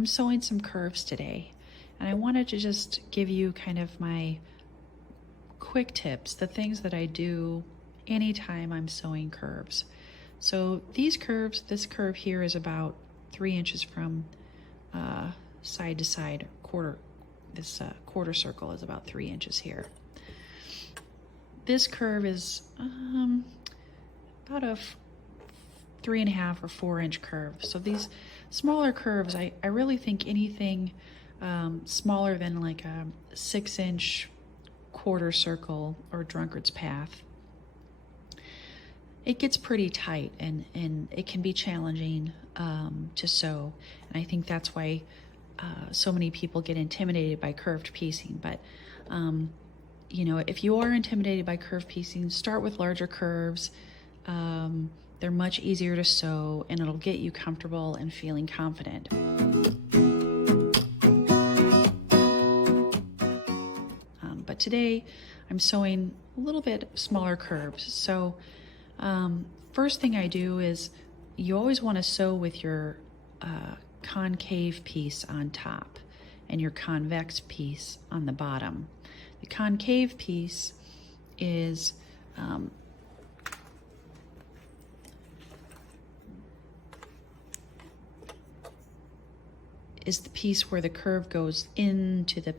I'm sewing some curves today, and I wanted to just give you kind of my quick tips, the things that I do anytime I'm sewing curves. So these curves, this curve here is about 3 inches from side to side. This quarter circle is about 3 inches here. This curve is about a 3.5 or 4 inch curve. So these smaller curves, I really think anything smaller than like a 6 inch quarter circle or drunkard's path, it gets pretty tight and it can be challenging to sew. And I think that's why so many people get intimidated by curved piecing. But you know, if you are intimidated by curved piecing, start with larger curves. They're much easier to sew, and it'll get you comfortable and feeling confident. But today I'm sewing a little bit smaller curves. So first thing I do is you always want to sew with your concave piece on top and your convex piece on the bottom. The concave piece is the piece where the curve goes into the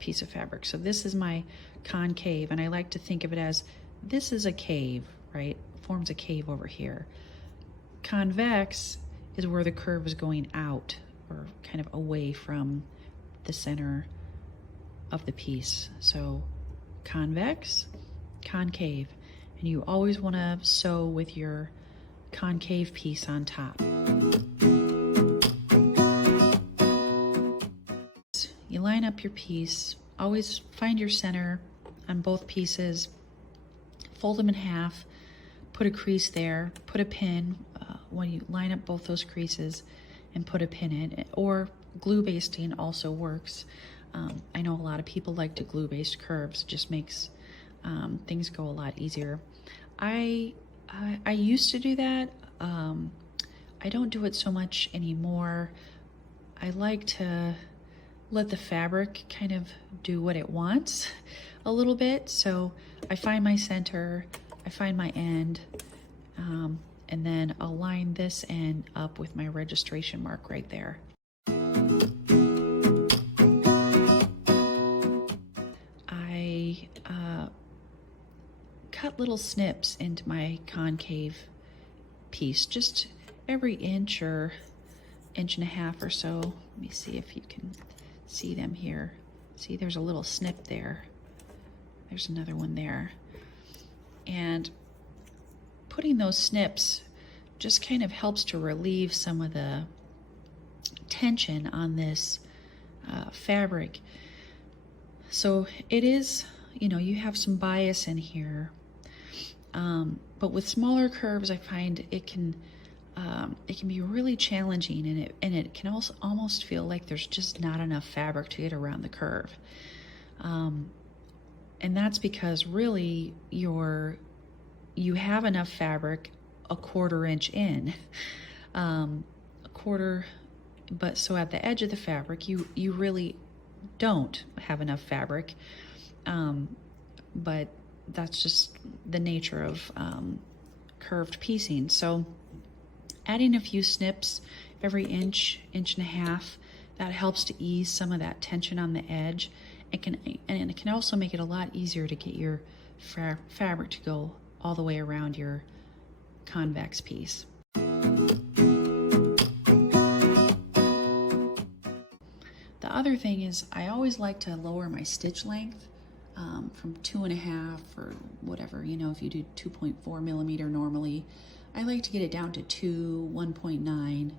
piece of fabric. So this is my concave, and I like to think of it as this is a cave, right? Forms a cave over here. Convex is where the curve is going out or kind of away from the center of the piece. So convex, concave, and you always want to sew with your concave piece on top. You line up your piece, always find your center on both pieces, fold them in half, put a crease there, put a pin when you line up both those creases, and put a pin in, or glue basting also works. I know a lot of people like to glue baste curves, just makes things go a lot easier. I used to do that. I don't do it so much anymore. I like to let the fabric kind of do what it wants a little bit. So I find my center, I find my end, and then I'll line this end up with my registration mark right there. I cut little snips into my concave piece, just every inch or inch and a half or so. Let me see if you can see them here. See, there's a little snip there. There's another one there. And putting those snips just kind of helps to relieve some of the tension on this fabric. So it is, you know, you have some bias in here. But with smaller curves, I find it can be really challenging, and it can also almost feel like there's just not enough fabric to get around the curve. And that's because really you have enough fabric a 1/4 inch in, but so at the edge of the fabric, you really don't have enough fabric, but that's just the nature of curved piecing. So adding a few snips every inch, inch and a half, that helps to ease some of that tension on the edge. And it can also make it a lot easier to get your fabric to go all the way around your convex piece. The other thing is I always like to lower my stitch length from 2.5 or whatever, you know, if you do 2.4 millimeter normally, I like to get it down to 2, 1.9,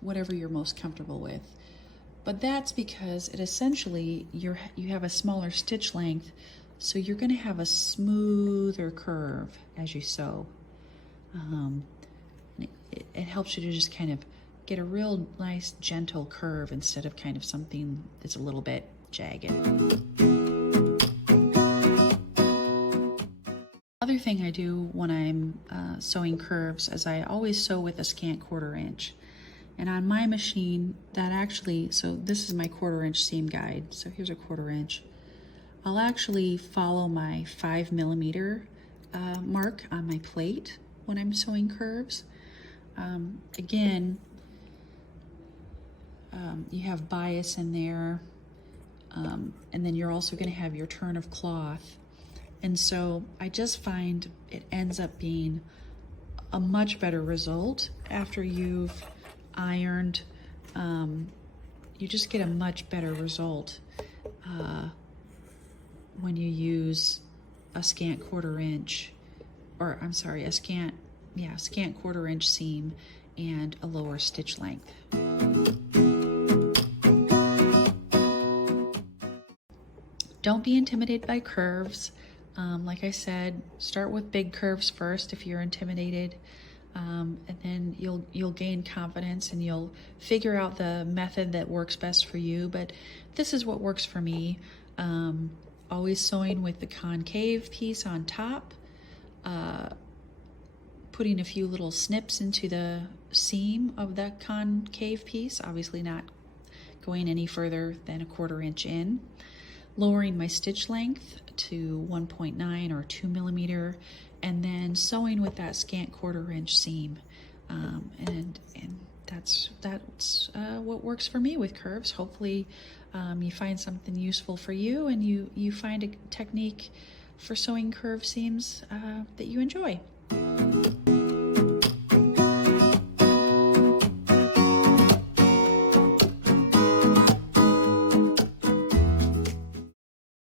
whatever you're most comfortable with. But that's because it essentially, you have a smaller stitch length, so you're going to have a smoother curve as you sew. It helps you to just kind of get a real nice gentle curve instead of kind of something that's a little bit jagged. Other thing I do when I'm sewing curves is I always sew with a scant 1/4 inch. And on my machine, that actually, so this is my 1/4 inch seam guide. So here's a 1/4 inch. I'll actually follow my 5mm mark on my plate when I'm sewing curves. Again, you have bias in there, and then you're also going to have your turn of cloth. And so I just find it ends up being a much better result after you've ironed. You just get a much better result when you use a scant 1/4 inch, or I'm sorry, a scant 1/4 inch seam and a lower stitch length. Don't be intimidated by curves. Like I said, start with big curves first if you're intimidated, and then you'll gain confidence and you'll figure out the method that works best for you. But this is what works for me. Always sewing with the concave piece on top, putting a few little snips into the seam of that concave piece, obviously not going any further than a 1/4 inch in, lowering my stitch length to 1.9 or 2mm, and then sewing with that scant 1/4 inch seam. And that's what works for me with curves. Hopefully you find something useful for you, and you find a technique for sewing curve seams that you enjoy.